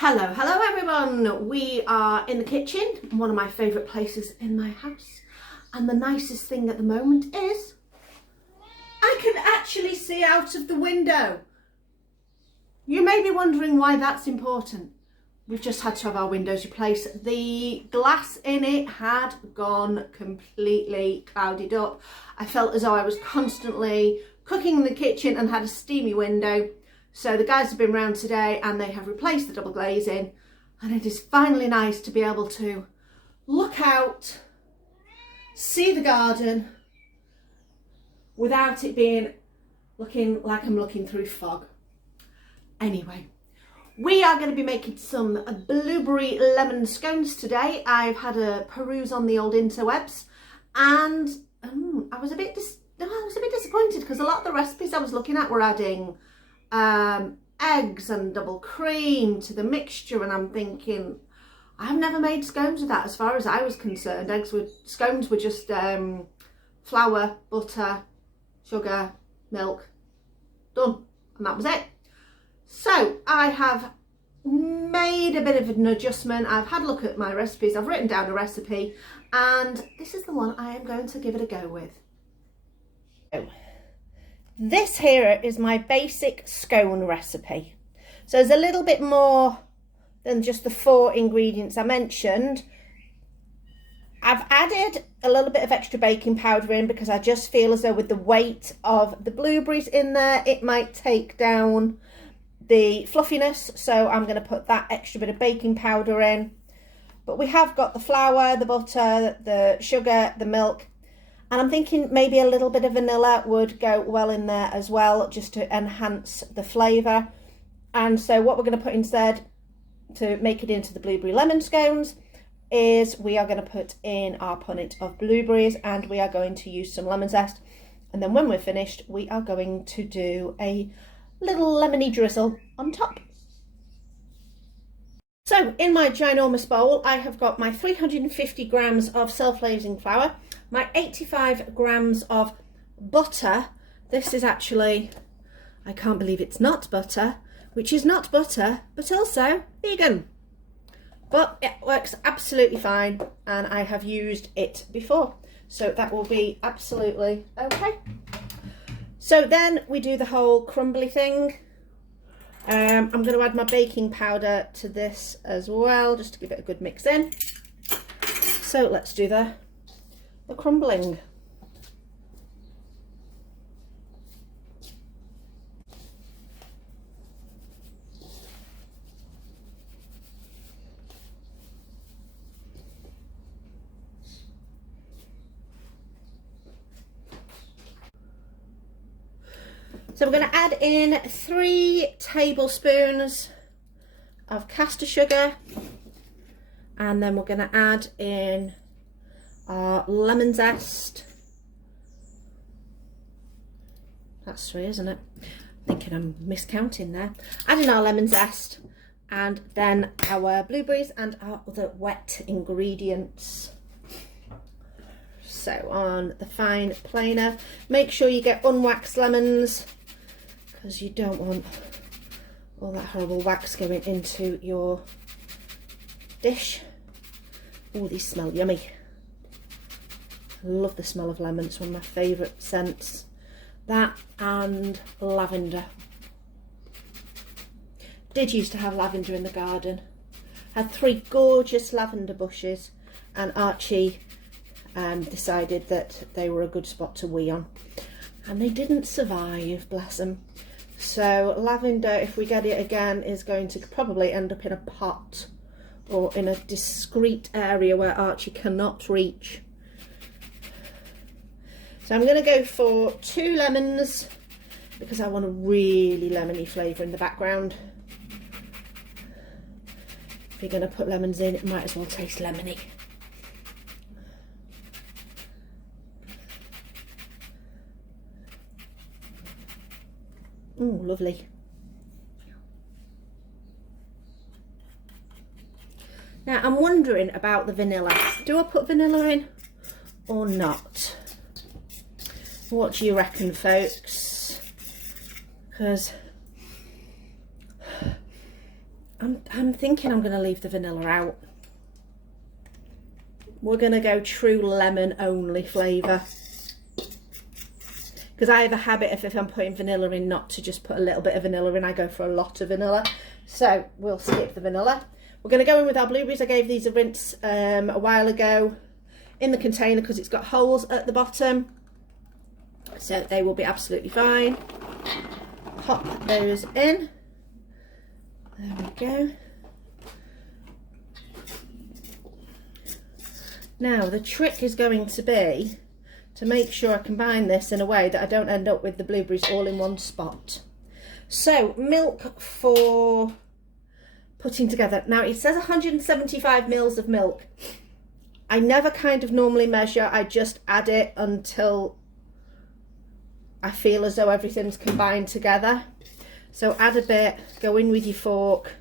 Hello everyone. We are in the kitchen, one of my favourite places in my house. And the nicest thing at the moment is I can actually see out of the window. You may be wondering why that's important. We've just had to have our windows replaced. The glass in it had gone completely clouded up. I felt as though I was constantly cooking in the kitchen and had a steamy window. So the guys have been round today and they have replaced the double glazing, and it is finally nice to be able to look out, see the garden without it being looking like I'm looking through fog. Anyway, we are going to be making some blueberry lemon scones today. I've had a peruse on the old interwebs and I was a bit disappointed because a lot of the recipes I was looking at were adding eggs and double cream to the mixture, and I'm thinking I've never made scones with that. As far as I was concerned, scones were just flour, butter, sugar, milk, done, and that was it. So I have made a bit of an adjustment. I've had a look at my recipes, I've written down a recipe, and this is the one I am going to give it a go with. This here is my basic scone recipe. So there's a little bit more than just the 4 ingredients I mentioned. I've added a little bit of extra baking powder in because I just feel as though with the weight of the blueberries in there, it might take down the fluffiness. So I'm going to put that extra bit of baking powder in. But we have got the flour, the butter, the sugar, the milk. And I'm thinking maybe a little bit of vanilla would go well in there as well, just to enhance the flavour. And so what we're going to put instead to make it into the blueberry lemon scones is we are going to put in our punnet of blueberries, and we are going to use some lemon zest. And then when we're finished, we are going to do a little lemony drizzle on top. So in my ginormous bowl, I have got my 350 grams of self-raising flour, my 85 grams of butter. This is actually, I can't believe it's not butter, which is not butter, but also vegan. But it works absolutely fine, and I have used it before, so that will be absolutely okay. So then we do the whole crumbly thing. I'm going to add my baking powder to this as well, just to give it a good mix in. So let's do the crumbling. So we're going to add in 3 tablespoons of caster sugar, and then we're going to add in our lemon zest. That's 3, isn't it? I'm thinking I'm miscounting there. Adding our lemon zest, and then our blueberries and our other wet ingredients. So on the fine planer, make sure you get unwaxed lemons, because you don't want all that horrible wax going into your dish. Oh, these smell yummy. I love the smell of lemon, it's one of my favourite scents. That and lavender. Did used to have lavender in the garden. Had 3 gorgeous lavender bushes, and Archie decided that they were a good spot to wee on. And they didn't survive, bless them. So lavender, if we get it again, is going to probably end up in a pot or in a discreet area where Archie cannot reach. So I'm going to go for 2 lemons because I want a really lemony flavour in the background. If you're going to put lemons in, it might as well taste lemony. Oh, lovely. Now I'm wondering about the vanilla. Do I put vanilla in or not? What do you reckon, folks? Because I'm thinking I'm going to leave the vanilla out. We're going to go true lemon only flavour. Because I have a habit of, if I'm putting vanilla in, not to just put a little bit of vanilla in. I go for a lot of vanilla. So we'll skip the vanilla. We're going to go in with our blueberries. I gave these a rinse a while ago in the container because it's got holes at the bottom. So they will be absolutely fine. Pop those in. There we go. Now the trick is going to be to make sure I combine this in a way that I don't end up with the blueberries all in one spot. So milk for putting together. Now it says 175 mils of milk. I never kind of normally measure. I just add it until I feel as though everything's combined together. So add a bit, go in with your fork,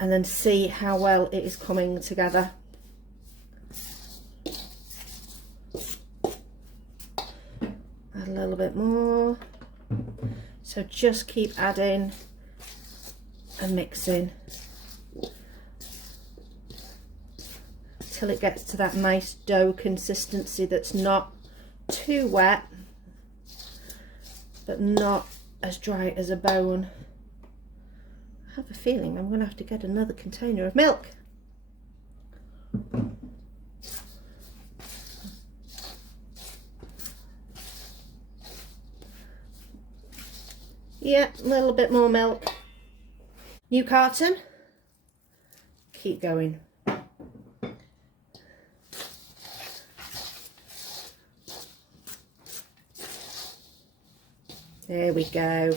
and then see how well it is coming together. Add a little bit more. So just keep adding and mixing till it gets to that nice dough consistency that's not too wet but not as dry as a bone. I have a feeling I'm going to have to get another container of milk. Yeah, a little bit more milk. New carton. Keep going. There we go.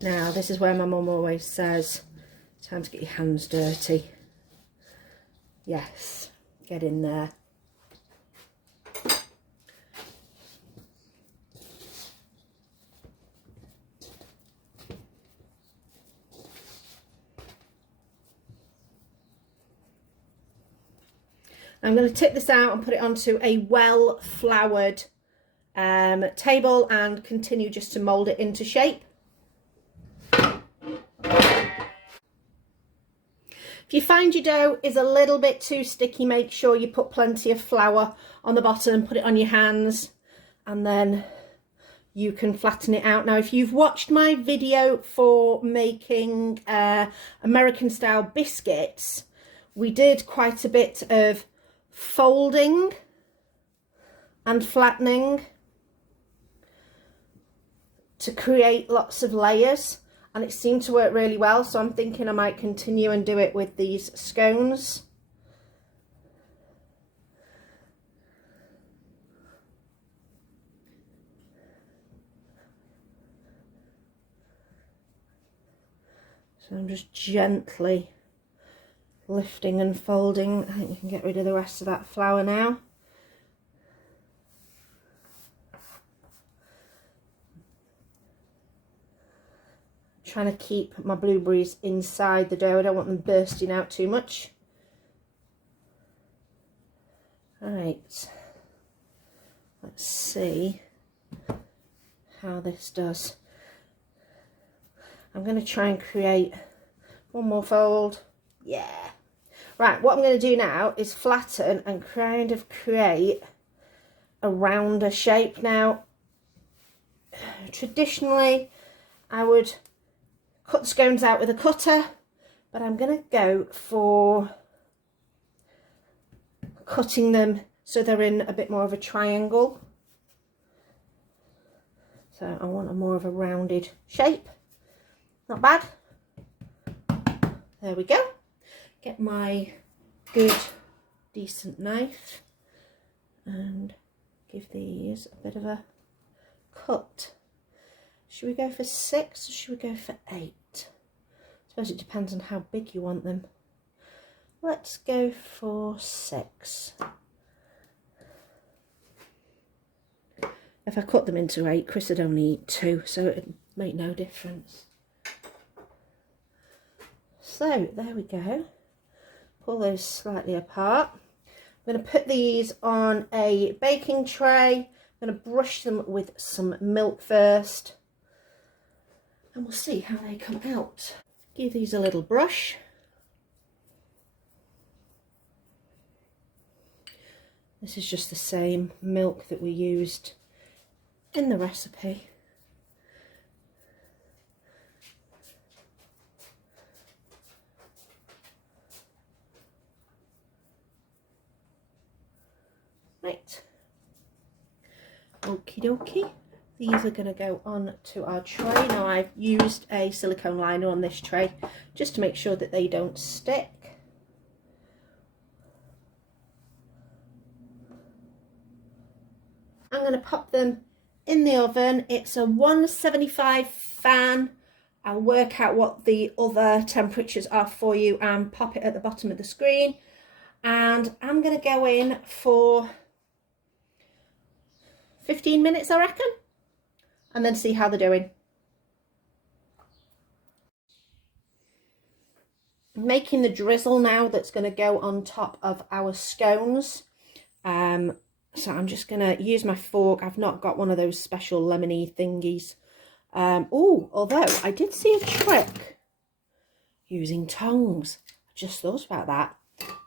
Now this is where my mum always says, time to get your hands dirty. Yes, get in there. I'm going to tip this out and put it onto a well floured table and continue just to mould it into shape. If you find your dough is a little bit too sticky, make sure you put plenty of flour on the bottom, put it on your hands, and then you can flatten it out. Now, if you've watched my video for making American style biscuits, we did quite a bit of folding and flattening to create lots of layers, and it seemed to work really well, so I'm thinking I might continue and do it with these scones. So I'm just gently lifting and folding. I think we can get rid of the rest of that flour now. Trying to keep my blueberries inside the dough. I don't want them bursting out too much. All right, let's see how this does. I'm going to try and create one more fold. Yeah. Right, what I'm going to do now is flatten and kind of create a rounder shape. Now, traditionally, I would cut the scones out with a cutter, but I'm going to go for cutting them so they're in a bit more of a triangle. So I want a more of a rounded shape. Not bad. There we go. Get my good, decent knife and give these a bit of a cut. Should we go for 6 or should we go for 8? I suppose it depends on how big you want them. Let's go for 6. If I cut them into 8, Chris would only eat 2, so it'd make no difference. So there we go. Pull those slightly apart. I'm going to put these on a baking tray. I'm going to brush them with some milk first. and we'll see how they come out. Give these a little brush. This is just the same milk that we used in the recipe. Right, okie dokie. These are going to go on to our tray. Now I've used a silicone liner on this tray just to make sure that they don't stick. I'm going to pop them in the oven. It's a 175 fan. I'll work out what the other temperatures are for you and pop it at the bottom of the screen. And I'm going to go in for 15 minutes, I reckon, and then see how they're doing. I'm making the drizzle now that's going to go on top of our scones. So I'm just going to use my fork. I've not got one of those special lemony thingies. Although I did see a trick using tongs. I just thought about that.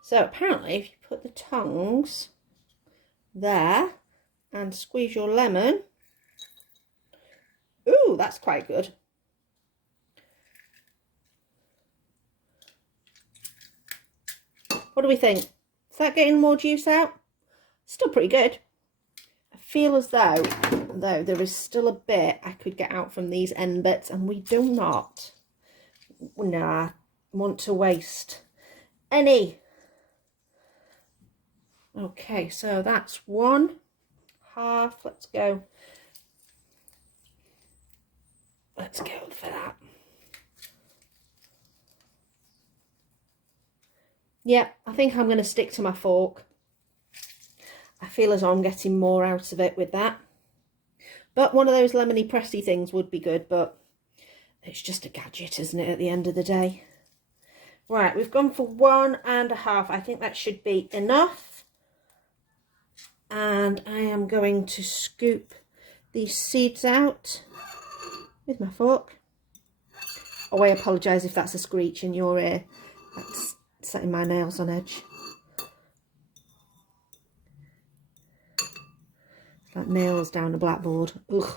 So apparently if you put the tongs there and squeeze your lemon, ooh, that's quite good. What do we think? Is that getting more juice out? Still pretty good. I feel as though there is still a bit I could get out from these end bits, and we do not want to waste any. Okay, so that's 1/2. Let's go for that. Yeah, I think I'm going to stick to my fork. I feel as though I'm getting more out of it with that. But one of those lemony pressy things would be good, but it's just a gadget, isn't it, at the end of the day? Right, we've gone for 1.5. I think that should be enough. And I am going to scoop these seeds out with my fork. Oh, I apologise if that's a screech in your ear. That's setting my nails on edge. Like nails down a blackboard. Ugh.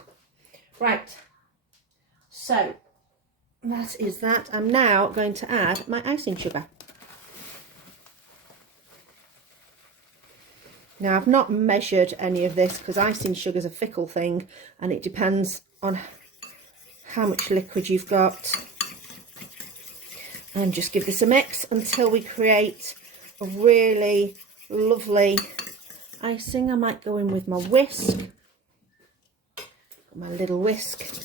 Right, so that is that. I'm now going to add my icing sugar. Now I've not measured any of this because icing sugar is a fickle thing and it depends on how much liquid you've got. And just give this a mix until we create a really lovely icing. I might go in with my whisk, my little whisk.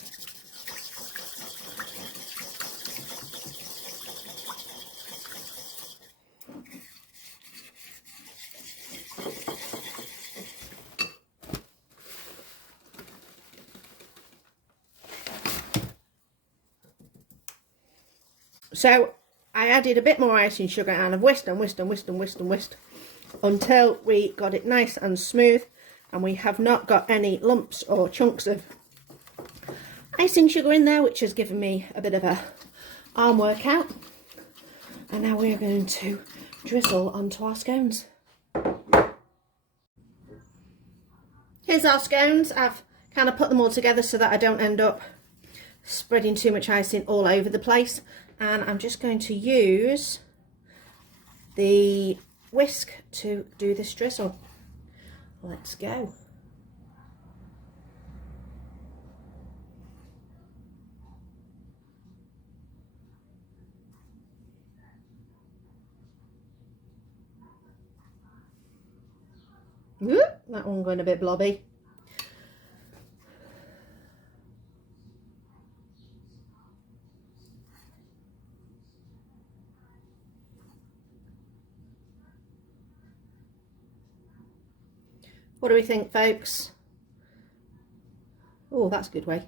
So I added a bit more icing sugar and I've whisked and whisked and whisked and whisked and whisked until we got it nice and smooth, and we have not got any lumps or chunks of icing sugar in there, which has given me a bit of a arm workout. And now we're going to drizzle onto our scones. Here's our scones. I've kind of put them all together so that I don't end up spreading too much icing all over the place. And I'm just going to use the whisk to do this drizzle. Let's go. Ooh, that one going a bit blobby. What do we think, folks? Oh, that's a good way.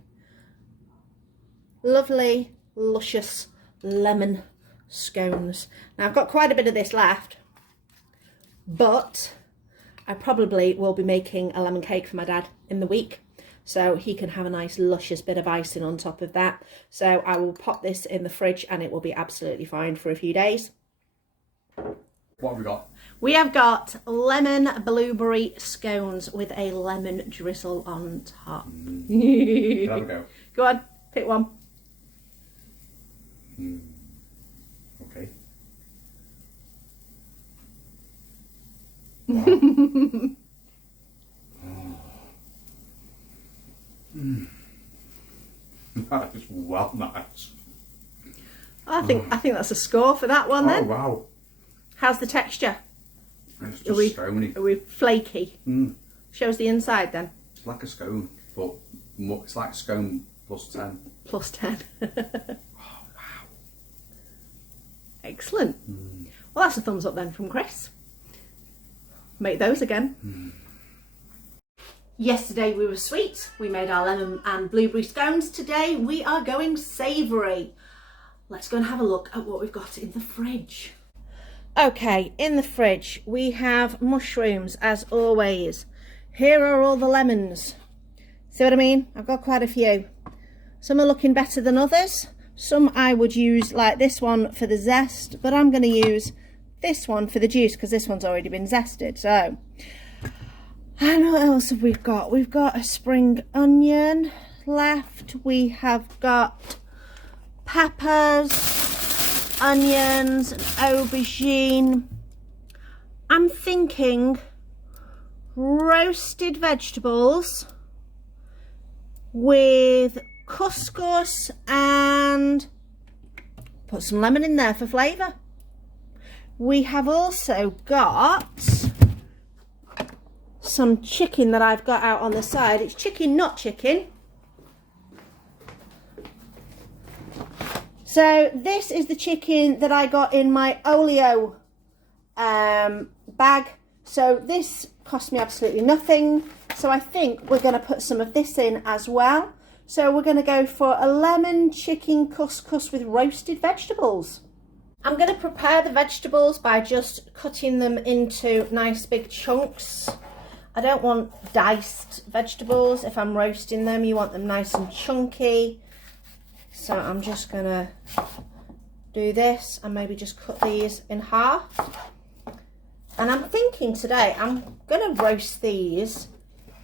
Lovely, luscious lemon scones. Now, I've got quite a bit of this left, but I probably will be making a lemon cake for my dad in the week. so he can have a nice luscious bit of icing on top of that. So I will pop this in the fridge and it will be absolutely fine for a few days. What have we got? We have got lemon blueberry scones with a lemon drizzle on top. Can I have a go? Go on, pick one. Okay. Wow. That is well nice. I think that's a score for that one then. Oh wow. How's the texture? It's just scony. Are we flaky? Mm. Shows the inside then. It's like a scone, but it's like a scone plus 10. Plus 10. Oh wow. Excellent. Well, that's a thumbs up then from Chris. Make those again. Yesterday we were sweet. We made our lemon and blueberry scones. Today we are going savoury. Let's go and have a look at what we've got in the fridge. Okay, in the fridge we have mushrooms as always. Here are all the lemons. See what I mean? I've got quite a few. Some are looking better than others. Some I would use like this one for the zest, but I'm going to use this one for the juice because this one's already been zested. So, and what else have we got? We've got a spring onion left. We have got peppers, onions, and aubergine. I'm thinking roasted vegetables with couscous and put some lemon in there for flavour. We have also got some chicken that I've got out on the side. It's chicken, not chicken. So this is the chicken that I got in my oleo bag. So this cost me absolutely nothing. So I think we're going to put some of this in as well. So we're going to go for a lemon chicken couscous with roasted vegetables. I'm going to prepare the vegetables by just cutting them into nice big chunks. I don't want diced vegetables. If I'm roasting them, you want them nice and chunky. So I'm just going to do this and maybe just cut these in half. And I'm thinking today I'm going to roast these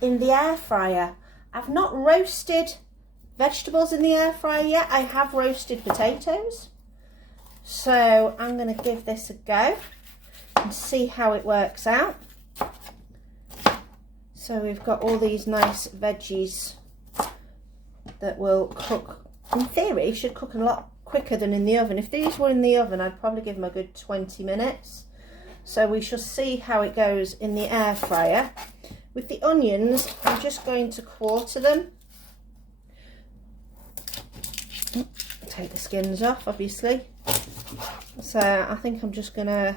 in the air fryer. I've not roasted vegetables in the air fryer yet. I have roasted potatoes. So I'm going to give this a go and see how it works out. So we've got all these nice veggies that will cook, in theory, should cook a lot quicker than in the oven. If these were in the oven, I'd probably give them a good 20 minutes. So we shall see how it goes in the air fryer. With the onions, I'm just going to quarter them. Take the skins off, obviously. So I think I'm just going to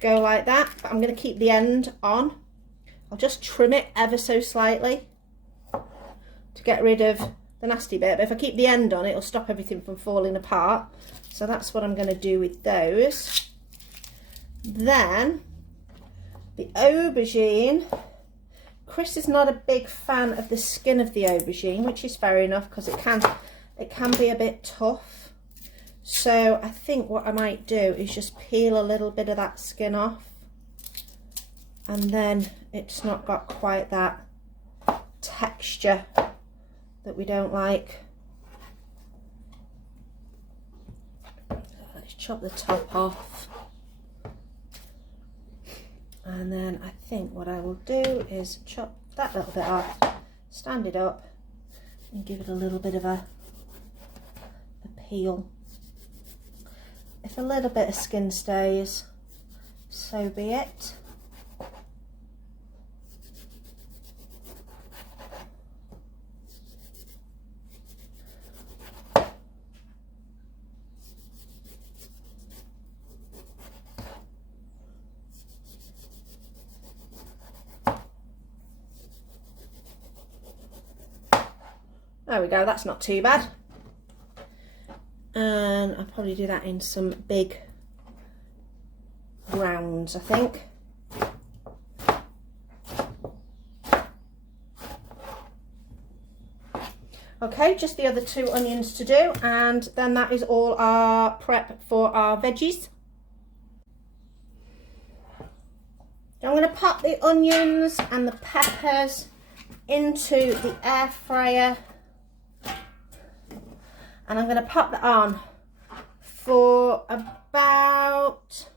go like that. But I'm going to keep the end on. I'll just trim it ever so slightly to get rid of the nasty bit. But if I keep the end on, it'll stop everything from falling apart. So that's what I'm going to do with those. Then the aubergine. Chris is not a big fan of the skin of the aubergine, which is fair enough because it can be a bit tough. So I think what I might do is just peel a little bit of that skin off, and then it's not got quite that texture that we don't like. Let's chop the top off. And then I think what I will do is chop that little bit off, stand it up and give it a little bit of a peel. If a little bit of skin stays, so be it. There we go, that's not too bad. And I'll probably do that in some big rounds, I think. Okay, just the other 2 onions to do, and then that is all our prep for our veggies. I'm going to pop the onions and the peppers into the air fryer, and I'm going to pop that on for about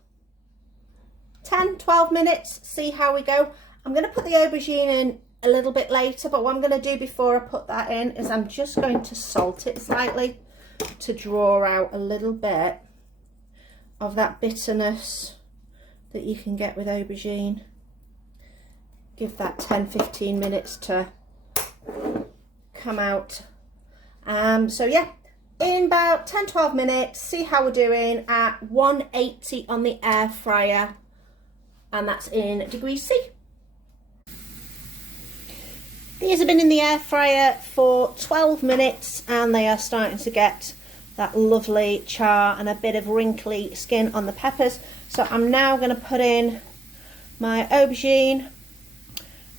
10-12 minutes, see how we go. I'm going to put the aubergine in a little bit later, but what I'm going to do before I put that in is I'm just going to salt it slightly to draw out a little bit of that bitterness that you can get with aubergine. Give that 10-15 minutes to come out. So yeah, in about 10-12 minutes, see how we're doing at 180 on the air fryer, and that's in degrees C. These have been in the air fryer for 12 minutes and they are starting to get that lovely char and a bit of wrinkly skin on the peppers. So I'm now going to put in my aubergine,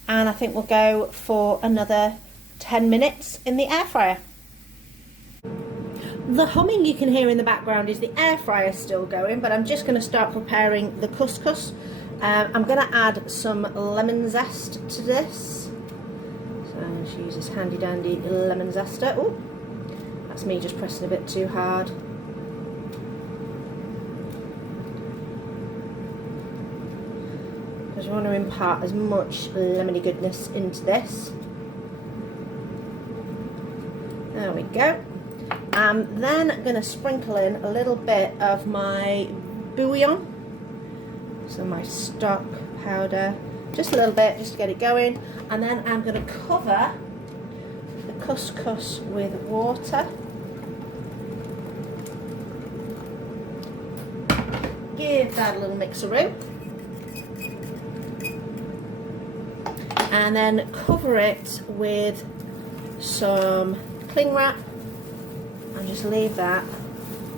and I think we'll go for another 10 minutes in the air fryer. The humming you can hear in the background is the air fryer still going, but I'm just going to start preparing the couscous. I'm going to add some lemon zest to this. So she uses handy dandy lemon zester. Oh, that's me just pressing a bit too hard. Because you want to impart as much lemony goodness into this. There we go. I'm then going to sprinkle in a little bit of my bouillon, so my stock powder, just a little bit just to get it going, and then I'm going to cover the couscous with water. Give that a little mixeroo, and then cover it with some cling wrap and just leave that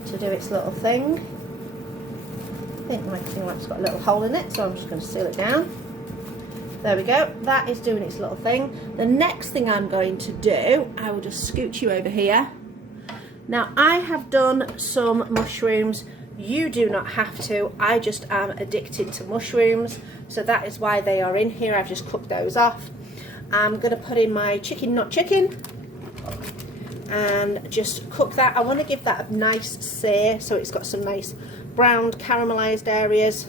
to do its little thing. I think my cling wrap's got a little hole in it, so I'm just going to seal it down. There we go, that is doing its little thing. The next thing I'm going to do, I will just scoot you over here. Now I have done some mushrooms. You do not have to. I just am addicted to mushrooms, so that is why they are in here. I've just cooked those off. I'm going to put in my chicken not chicken and just cook that. I want to give that a nice sear so it's got some nice browned caramelized areas.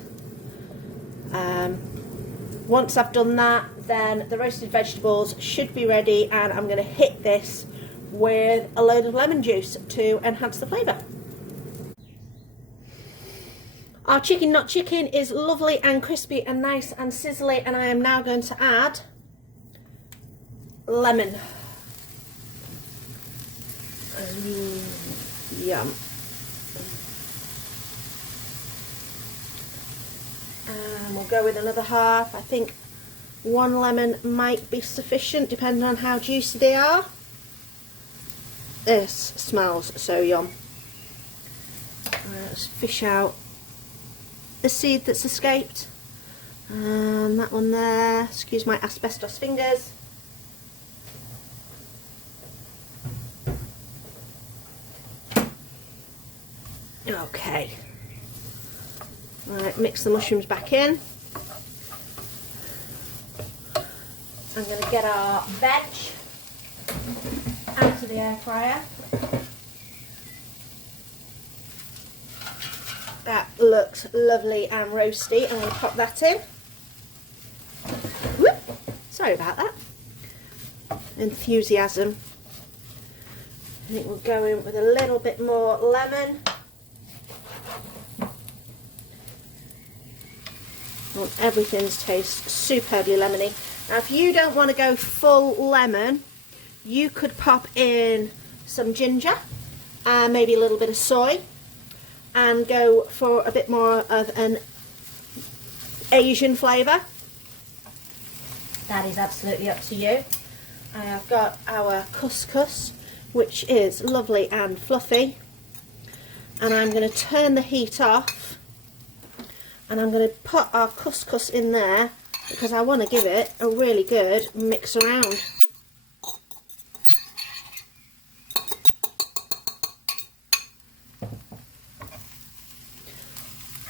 Once I've done that, then the roasted vegetables should be ready, and I'm going to hit this with a load of lemon juice to enhance the flavour. Our chicken not chicken is lovely and crispy and nice and sizzly, and I am now going to add lemon. Yum. And we'll go with another half. I think 1 lemon might be sufficient depending on how juicy they are. This smells so yum. Let's fish out the seed that's escaped, and that one there, excuse my asbestos fingers. Okay, right, mix the mushrooms back in. I'm going to get our veg out of the air fryer. That looks lovely and roasty. I'm going to pop that in. Whoop. Sorry about that. Enthusiasm. I think we'll go in with a little bit more lemon. I want everything to taste superbly lemony. Now if you don't want to go full lemon, you could pop in some ginger and maybe a little bit of soy, and go for a bit more of an Asian flavour. That is absolutely up to you. I've got our couscous, which is lovely and fluffy, and I'm going to turn the heat off, and I'm going to put our couscous in there because I want to give it a really good mix around.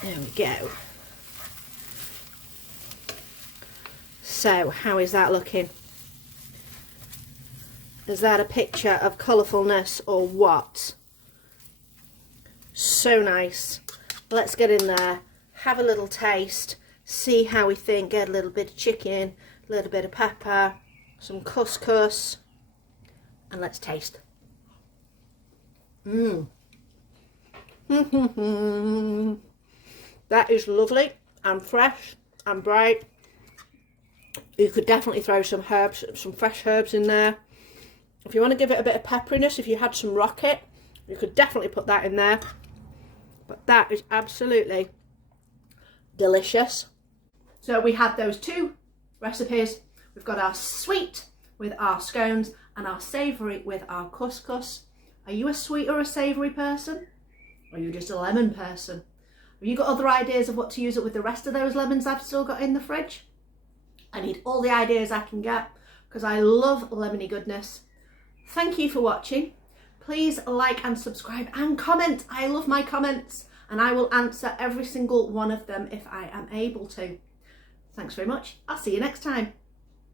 There we go. So, how is that looking? Is that a picture of colourfulness or what? So nice. Let's get in there, have a little taste, see how we think. Get a little bit of chicken, a little bit of pepper, some couscous, and let's taste. That is lovely and fresh and bright. You could definitely throw some herbs, some fresh herbs in there. If you want to give it a bit of pepperiness, if you had some rocket, you could definitely put that in there. But that is absolutely delicious. So we had those two recipes. We've got our sweet with our scones and our savoury with our couscous. Are you a sweet or a savoury person? Or are you just a lemon person? Have you got other ideas of what to use it with the rest of those lemons I've still got in the fridge? I need all the ideas I can get because I love lemony goodness. Thank you for watching. Please like and subscribe and comment. I love my comments and I will answer every single one of them if I am able to. Thanks very much. I'll see you next time.